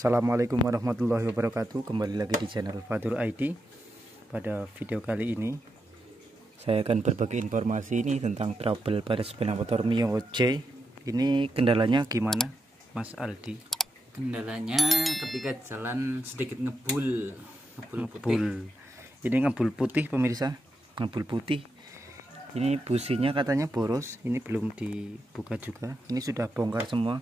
Assalamualaikum warahmatullahi wabarakatuh. Kembali lagi di channel Fatur ID. Pada video kali ini saya akan berbagi informasi ini tentang trouble pada sepeda motor Mio J. Ini kendalanya gimana, Mas Aldi? Kendalanya ketika jalan sedikit ngebul putih. Ini ngebul putih pemirsa, ngebul putih. Ini businya katanya boros, ini belum dibuka juga. Ini sudah bongkar semua.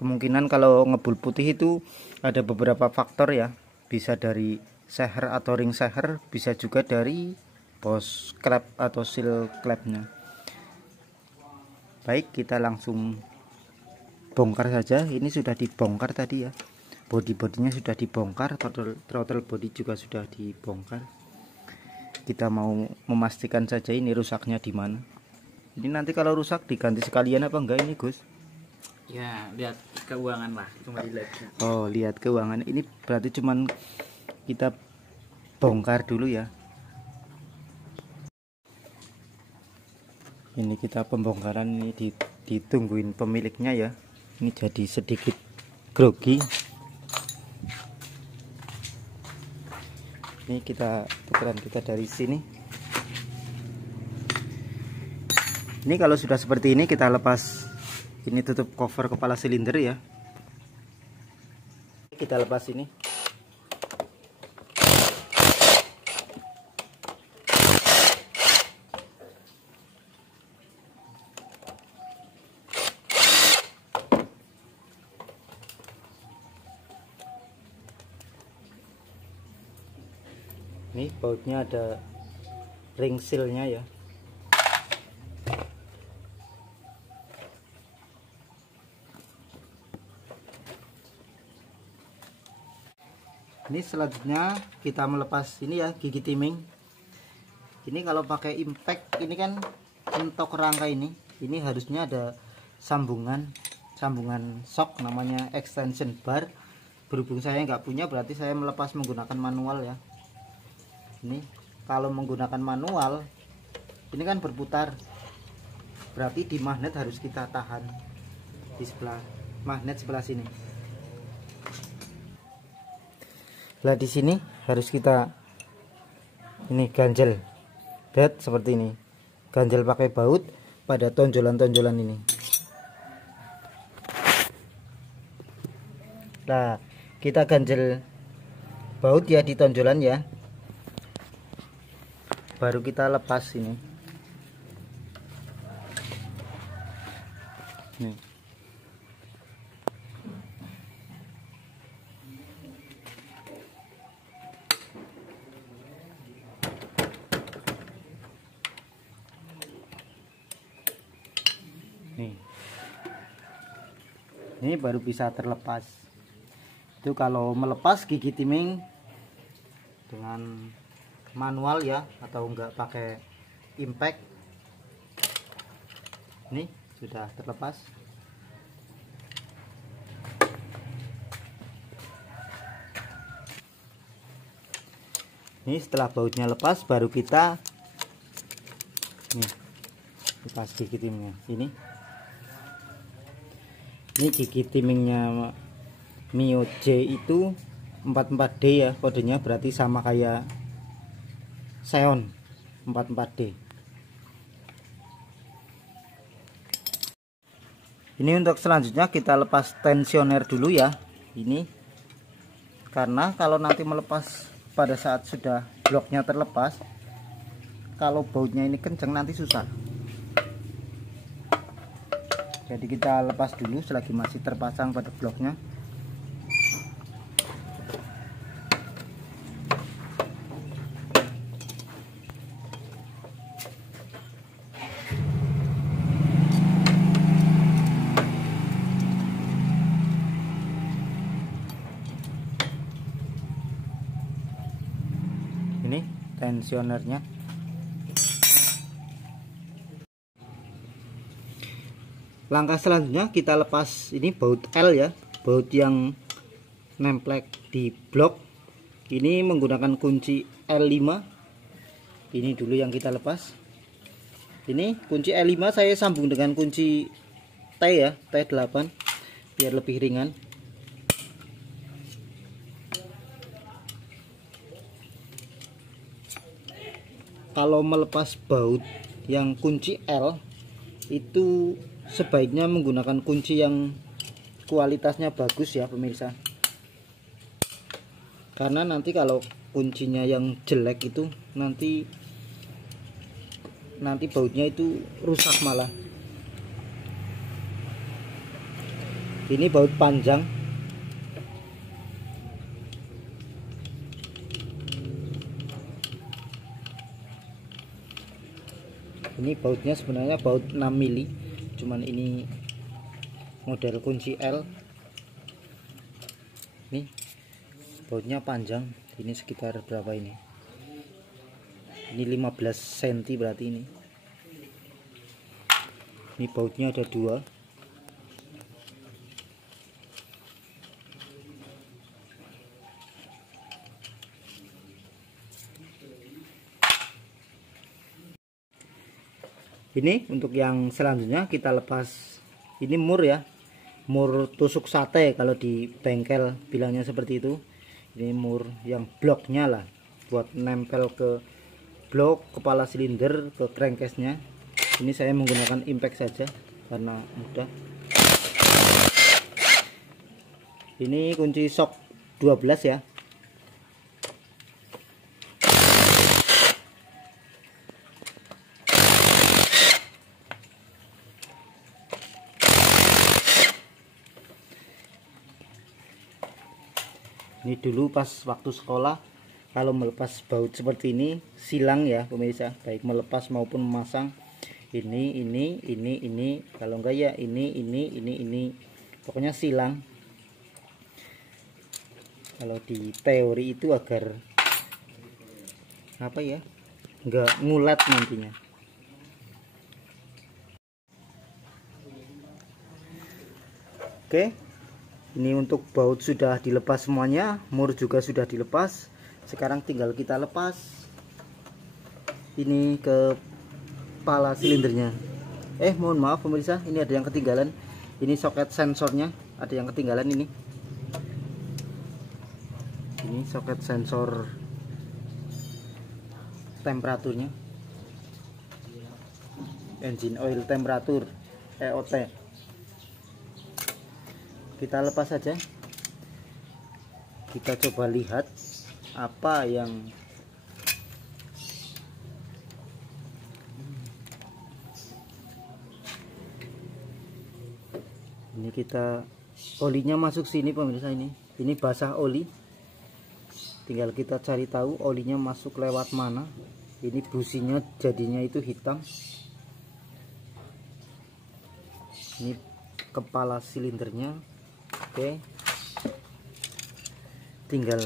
Kemungkinan kalau ngebul putih itu ada beberapa faktor ya. Bisa dari seher atau ring seher, bisa juga dari pos klep atau seal klepnya. Baik, kita langsung bongkar saja. Ini sudah dibongkar tadi ya. Bodinya sudah dibongkar, throttle body juga sudah dibongkar. Kita mau memastikan saja ini rusaknya di mana. Ini nanti kalau rusak diganti sekalian apa enggak ini, Gus? Ya, lihat keuangan lah, cuma dilihat. Oh, lihat keuangan. Ini berarti cuman kita bongkar dulu ya. Ini kita pembongkaran ini ditungguin pemiliknya ya. Ini jadi sedikit grogi. Ini kita tukeran kita dari sini. Ini kalau sudah seperti ini kita lepas ini tutup cover kepala silinder ya. Kita lepas ini. Ini bautnya ada ring sealnya ya. Ini selanjutnya kita melepas ini ya, gigi timing. Ini kalau pakai impact ini kan untuk rangka ini harusnya ada sambungan shock namanya extension bar. Berhubung saya nggak punya, berarti saya melepas menggunakan manual ya. Ini kalau menggunakan manual ini kan berputar, berarti di magnet harus kita tahan di sebelah magnet sebelah sini. Lah di sini harus kita ini ganjel, lihat seperti ini, ganjel pakai baut pada tonjolan-tonjolan ini. Nah kita ganjel baut ya di tonjolan ya. Baru kita lepas ini. Nih. Nih. Ini baru bisa terlepas. Itu kalau melepas gigi timing dengan manual ya, atau enggak pakai impact. Ini sudah terlepas. Ini setelah bautnya lepas baru kita nih lepas gigi timingnya. Ini gigi timingnya Mio J itu 44D ya kodenya, berarti sama kayak Xeon 44D. Ini untuk selanjutnya kita lepas tensioner dulu ya. Ini karena kalau nanti melepas pada saat sudah bloknya terlepas, kalau bautnya ini kenceng nanti susah. Jadi kita lepas dulu selagi masih terpasang pada bloknya. Ini tensionernya. Langkah selanjutnya kita lepas ini baut L ya, baut yang nemplek di blok. Ini menggunakan kunci L5. Ini dulu yang kita lepas. Ini kunci L5 saya sambung dengan kunci T ya, T8 biar lebih ringan. kalau melepas baut yang kunci L itu sebaiknya menggunakan kunci yang kualitasnya bagus ya pemirsa, karena nanti kalau kuncinya yang jelek itu nanti bautnya itu rusak malah. Ini baut panjang, ini bautnya sebenarnya baut 6 mili, cuman ini model kunci L. Nih bautnya panjang, ini sekitar berapa ini 15 cm berarti ini bautnya ada 2. Ini untuk yang selanjutnya kita lepas, ini mur ya, mur tusuk sate kalau di bengkel bilangnya seperti itu. Ini mur yang bloknya lah, buat nempel ke blok kepala silinder ke crankcase-nya. Ini saya menggunakan impact saja karena mudah. Ini kunci shock 12 ya. Ini dulu pas waktu sekolah kalau melepas baut seperti ini silang ya pemirsa, baik melepas maupun memasang. Ini kalau enggak ya ini pokoknya silang. Kalau di teori itu agar apa ya, enggak ngulat nantinya. Oke, ini untuk baut sudah dilepas semuanya, mur juga sudah dilepas. Sekarang tinggal kita lepas ini ke kepala silindernya. Mohon maaf pemirsa, ini ada yang ketinggalan. Ini soket sensornya ada yang ketinggalan ini. Ini soket sensor temperaturnya, engine oil temperatur EOT. Kita lepas saja, kita coba lihat apa yang ini. Kita olinya masuk sini pemirsa, ini basah oli, tinggal kita cari tahu olinya masuk lewat mana. Ini businya jadinya itu hitam. Ini kepala silindernya. Oke, tinggal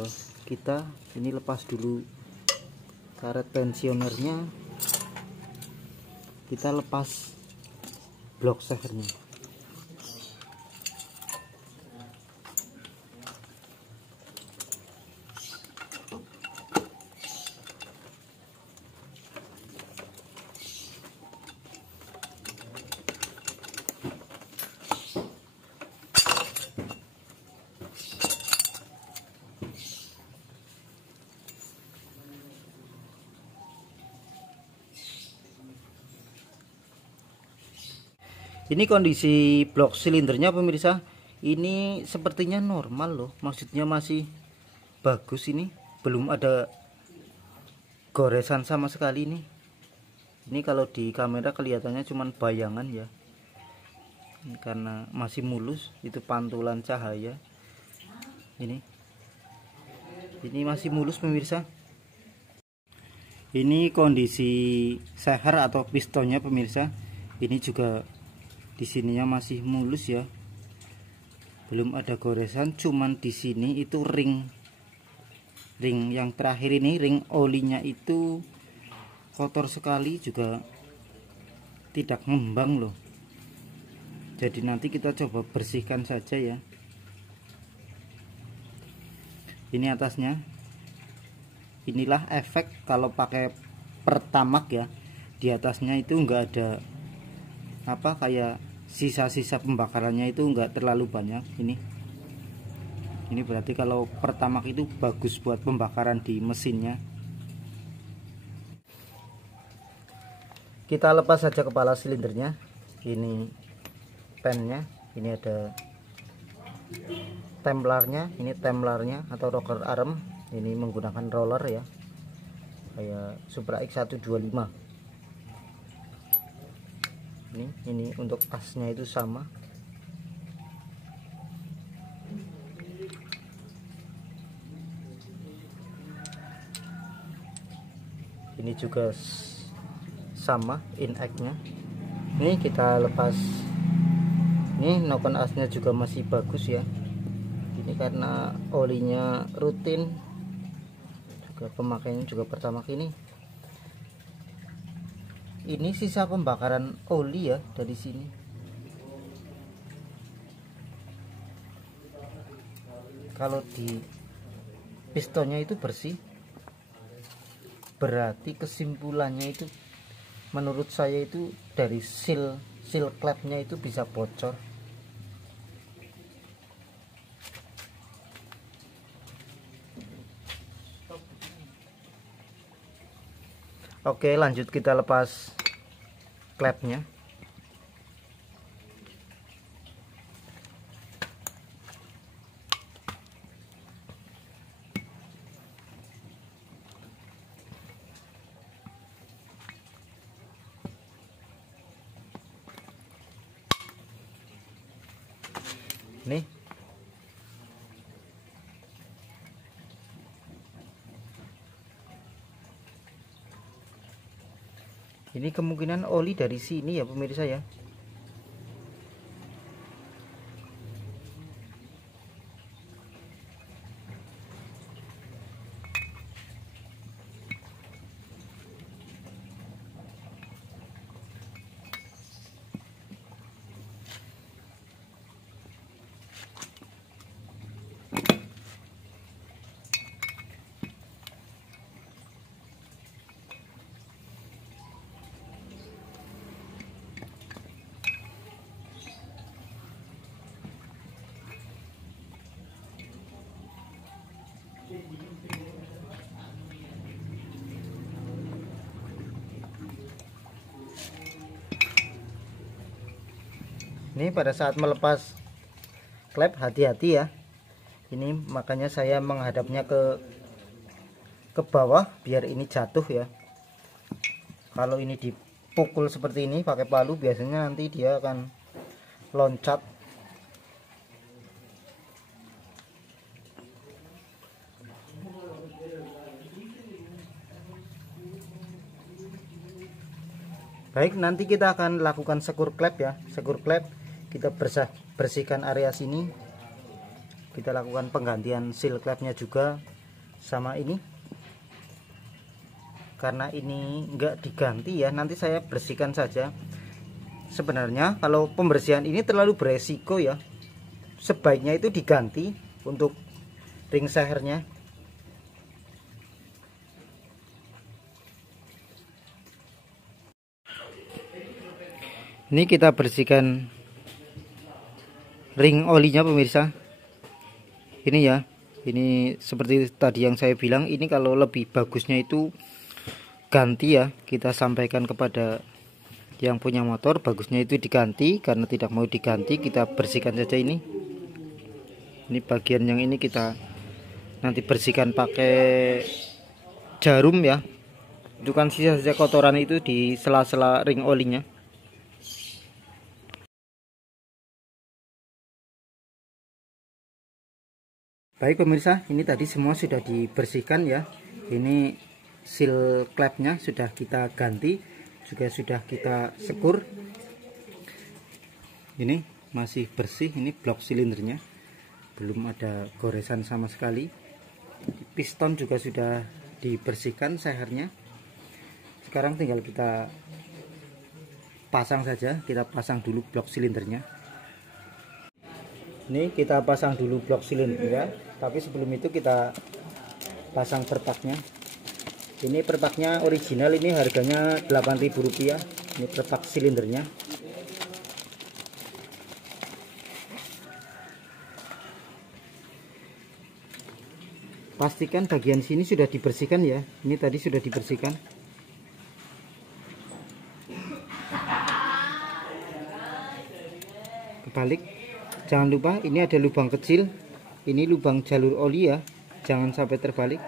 kita ini lepas dulu karet tensionernya, kita lepas blok sehernya. Ini kondisi blok silindernya pemirsa, ini sepertinya normal loh, maksudnya masih bagus. Ini belum ada goresan sama sekali ini. Ini kalau di kamera kelihatannya cuman bayangan ya, ini karena masih mulus, itu pantulan cahaya. Ini masih mulus pemirsa. Ini kondisi seher atau pistonnya pemirsa, ini juga di sininya masih mulus ya, belum ada goresan. Cuman di sini itu ring yang terakhir ini, ring olinya itu kotor sekali, juga tidak ngembang loh. Jadi nanti kita coba bersihkan saja ya. Ini atasnya, inilah efek kalau pakai Pertamax ya, di atasnya itu enggak ada apa, kayak sisa-sisa pembakarannya itu enggak terlalu banyak. Ini berarti kalau Pertamax itu bagus buat pembakaran di mesinnya. kita lepas saja kepala silindernya. Ini pennya, ini ada templarnya, ini templarnya atau rocker arm. Ini menggunakan roller ya, kayak Supra X125. Ini untuk asnya itu sama. Ini juga sama in-nya. Ini kita lepas. Ini noken asnya juga masih bagus ya. Ini karena olinya rutin, juga pemakaiannya juga pertama kali. Ini sisa pembakaran oli ya dari sini. Kalau di pistonnya itu bersih, berarti kesimpulannya itu menurut saya itu dari seal clapnya itu bisa bocor. Oke, lanjut kita lepas klapnya. Nih, ini kemungkinan oli dari sini ya pemirsa ya. Ini pada saat melepas klep hati-hati ya. Ini makanya saya menghadapnya ke bawah biar ini jatuh ya. Kalau ini dipukul seperti ini pakai palu, biasanya nanti dia akan loncat. Baik, nanti kita akan lakukan sekur klep ya. Sekur klep kita bersihkan area sini. Kita lakukan penggantian seal klepnya juga sama ini. Karena ini enggak diganti ya, nanti saya bersihkan saja. Sebenarnya kalau pembersihan ini terlalu beresiko ya, sebaiknya itu diganti untuk ring sehernya. Ini kita bersihkan ring olinya pemirsa. Ini ya, ini seperti tadi yang saya bilang, ini kalau lebih bagusnya itu ganti ya. Kita sampaikan kepada yang punya motor, bagusnya itu diganti. Karena tidak mau diganti, kita bersihkan saja ini. Ini bagian yang ini kita nanti bersihkan pakai jarum ya. Itu kan sisa-sisa kotoran itu di sela-sela ring olinya. Baik pemirsa, ini tadi semua sudah dibersihkan ya. Ini seal klepnya sudah kita ganti, juga sudah kita sekur. Ini masih bersih, ini blok silindernya belum ada goresan sama sekali. Piston juga sudah dibersihkan sehernya. Sekarang tinggal kita pasang saja, kita pasang dulu blok silindernya. Ini kita pasang dulu blok silinder ya, tapi sebelum itu kita pasang pertaknya. Ini pertaknya original, ini harganya Rp8.000. Ini pertak silindernya. Pastikan bagian sini sudah dibersihkan ya. Ini tadi sudah dibersihkan. terbalik. Jangan lupa ini ada lubang kecil, ini lubang jalur oli ya, jangan sampai terbalik.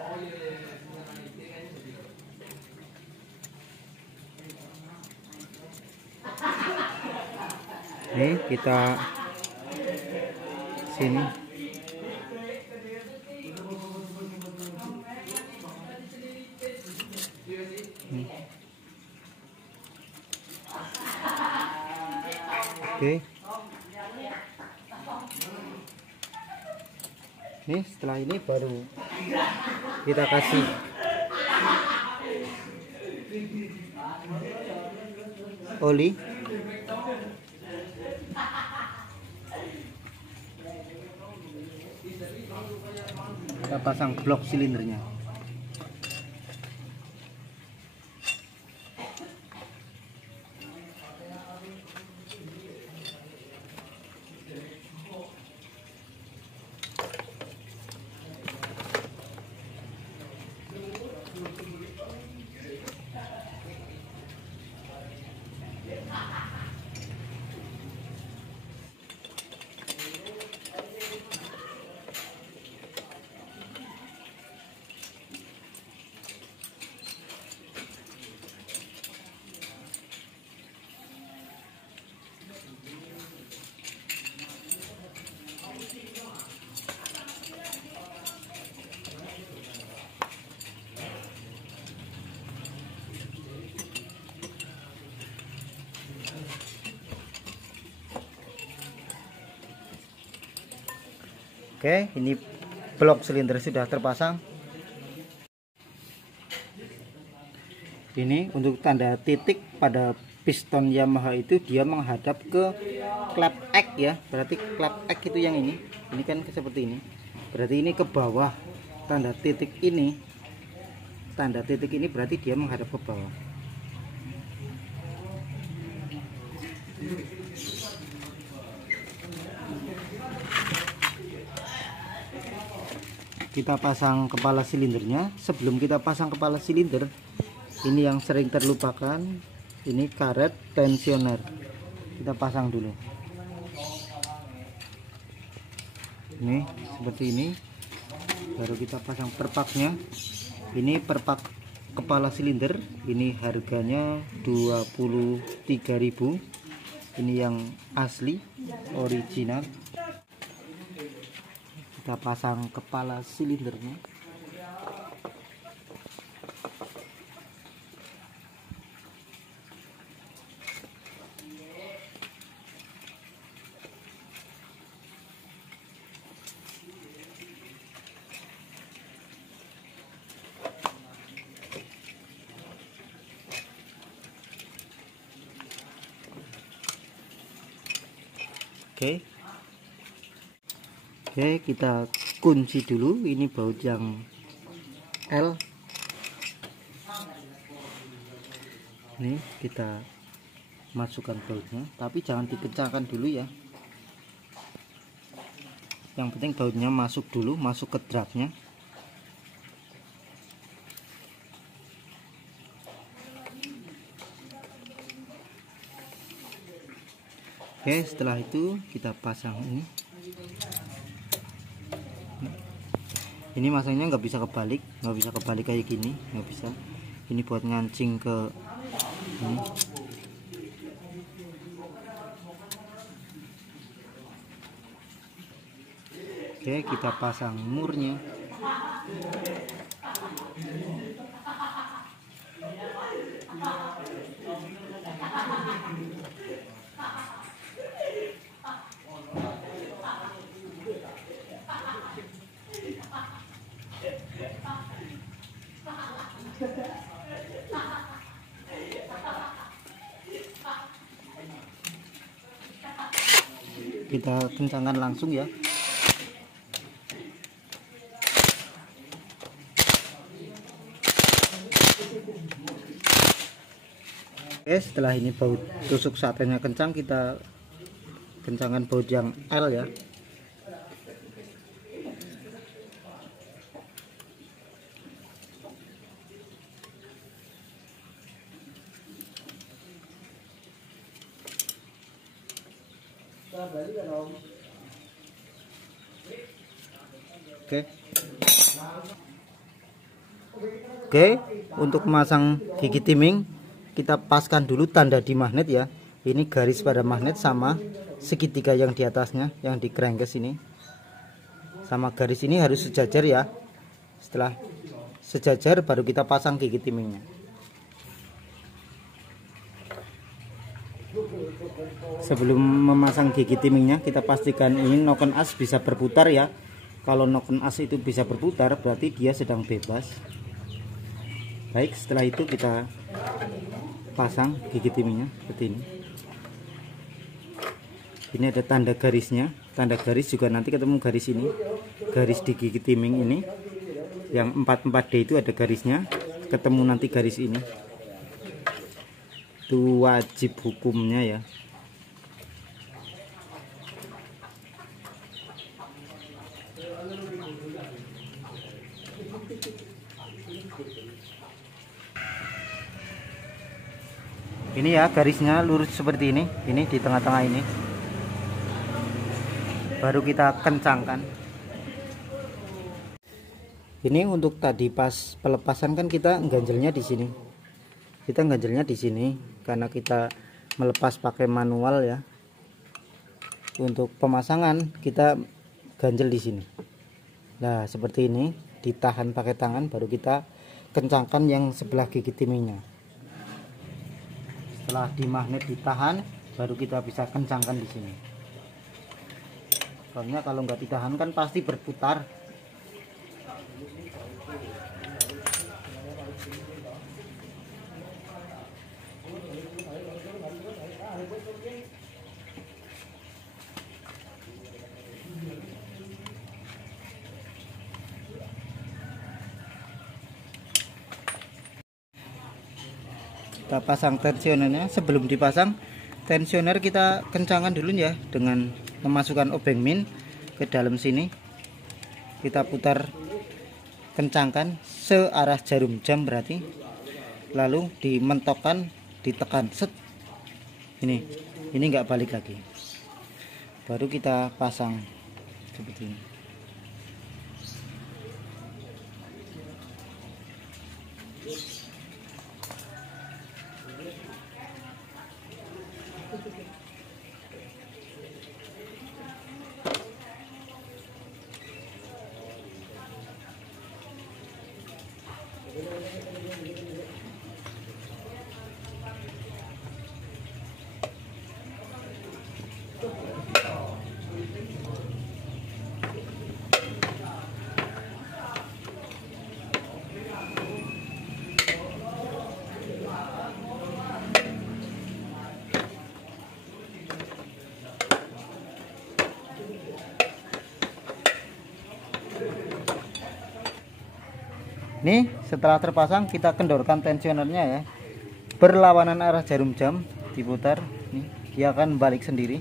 Nih kita sini. Oke. Nih setelah ini baru kita kasih oli. Kita pasang blok silindernya. Oke, ini blok silinder sudah terpasang. Ini untuk tanda titik pada piston Yamaha itu dia menghadap ke klep X ya. Berarti klep X itu yang ini. Ini kan seperti ini. Berarti ini ke bawah. Tanda titik ini berarti dia menghadap ke bawah. Kita pasang kepala silindernya. Sebelum kita pasang kepala silinder, ini yang sering terlupakan, ini karet tensioner. Kita pasang dulu. Ini seperti ini. Baru kita pasang perpaknya. Ini perpak kepala silinder. Ini harganya 23.000. Ini yang asli, original. Kita pasang kepala silindernya. Oke, kita kunci dulu. Ini baut yang L. Ini kita masukkan bautnya, tapi jangan dikencangkan dulu ya. Yang penting bautnya masuk dulu, masuk ke draknya. Oke, setelah itu kita pasang ini. Ini masangnya nggak bisa kebalik kayak gini, nggak bisa. Ini buat ngancing ke ini. Oke, kita pasang murnya. Kita kencangkan langsung ya. Oke, setelah ini baut tusuk satenya kencang, kita kencangkan baut yang L ya. Oke. Oke, untuk memasang gigi timing kita paskan dulu tanda di magnet ya. Ini garis pada magnet sama segitiga yang di atasnya, yang di crankcase ini. Sama garis ini harus sejajar ya. Setelah sejajar baru kita pasang gigi timingnya. Sebelum memasang gigi timingnya kita pastikan ini noken as bisa berputar ya. Kalau noken as itu bisa berputar berarti dia sedang bebas. Baik, setelah itu kita pasang gigi timingnya seperti ini. Ini ada tanda garisnya. Tanda garis juga nanti ketemu garis ini. Garis di gigi timing ini yang 44D itu ada garisnya. Ketemu nanti garis ini. Itu wajib hukumnya ya. Ini ya garisnya lurus seperti ini di tengah-tengah ini. Baru kita kencangkan. Ini untuk tadi pas pelepasan kan kita ganjelnya di sini. Kita ganjelnya di sini karena kita melepas pakai manual ya. Untuk pemasangan kita ganjel di sini. Nah, seperti ini ditahan pakai tangan baru kita kencangkan yang sebelah gigi timingnya. Setelah di magnet ditahan baru kita bisa kencangkan di sini. Soalnya kalau nggak ditahan kan pasti berputar. Kita pasang tensionernya. Sebelum dipasang tensioner kita kencangkan dulu ya dengan memasukkan obeng min ke dalam sini. Kita putar, kencangkan searah jarum jam berarti. Lalu dimentokkan, ditekan set. Ini nggak balik lagi. Baru kita pasang seperti ini. Nih setelah terpasang kita kendorkan tensionernya ya, berlawanan arah jarum jam, diputar nih, dia akan balik sendiri.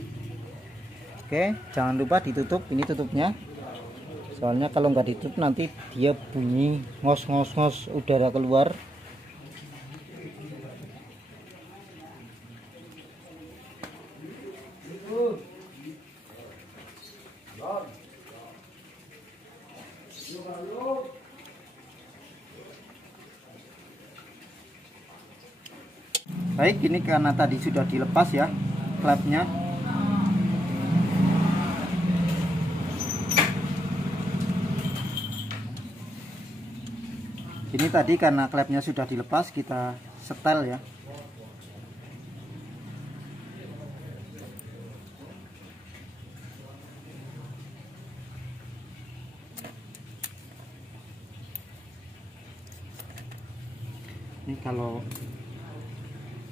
Oke, jangan lupa ditutup, ini tutupnya, soalnya kalau nggak ditutup nanti dia bunyi ngos ngos ngos, udara keluar. Baik, ini karena tadi sudah dilepas ya klepnya. Ini tadi karena klepnya sudah dilepas, kita setel ya. Ini kalau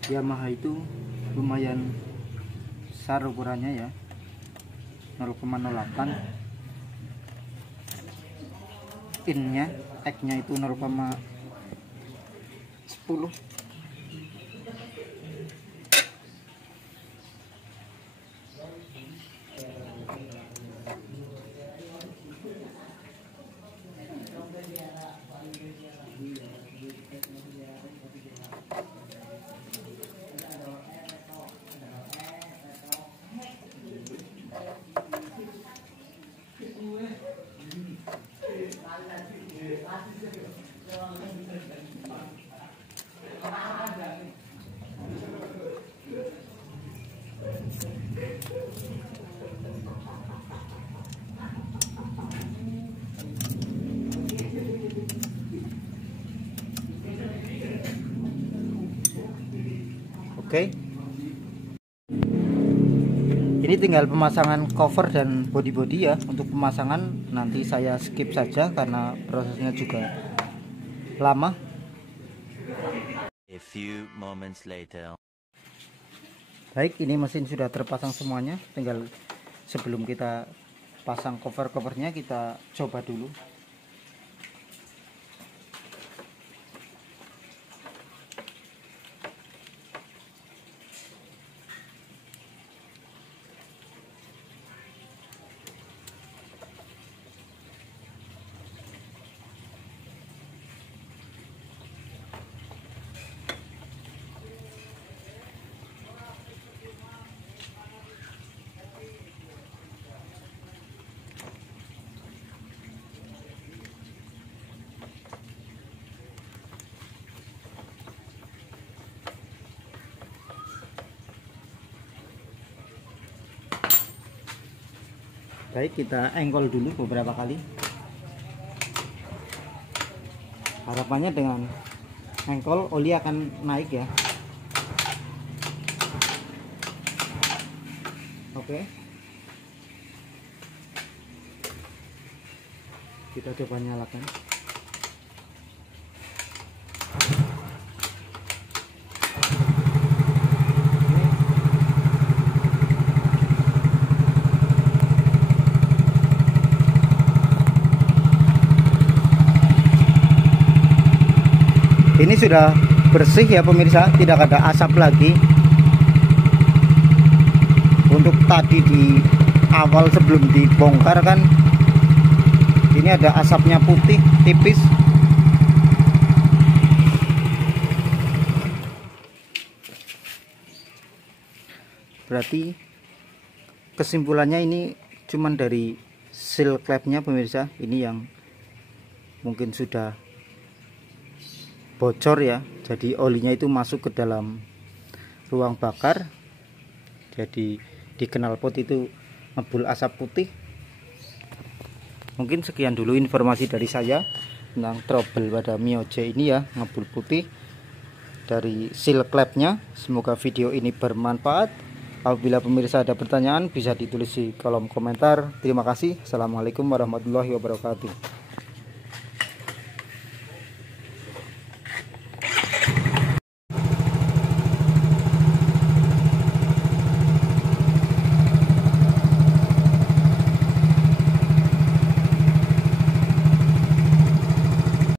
Yamaha itu lumayan besar ukurannya ya, 0,08. Innya, X-nya itu 0,10. Oke. Ini tinggal pemasangan cover dan body-body ya. Untuk pemasangan nanti saya skip saja karena prosesnya juga lama. A few moments later. Baik, ini mesin sudah terpasang semuanya. Tinggal sebelum kita pasang cover-covernya kita coba dulu. Baik, kita engkol dulu beberapa kali. Harapannya dengan engkol oli akan naik ya. Oke. Kita coba nyalakan. Ini sudah bersih ya pemirsa, tidak ada asap lagi. Untuk tadi di awal sebelum dibongkar kan ini ada asapnya putih tipis. Berarti kesimpulannya ini cuman dari seal clamp-nya pemirsa, ini yang mungkin sudah bocor ya, jadi olinya itu masuk ke dalam ruang bakar, jadi di knalpot itu ngebul asap putih. Mungkin sekian dulu informasi dari saya tentang trouble pada Mio J ini ya, ngebul putih dari seal clamp-nya. Semoga video ini bermanfaat. Apabila pemirsa ada pertanyaan bisa ditulis di kolom komentar. Terima kasih. Assalamualaikum warahmatullahi wabarakatuh.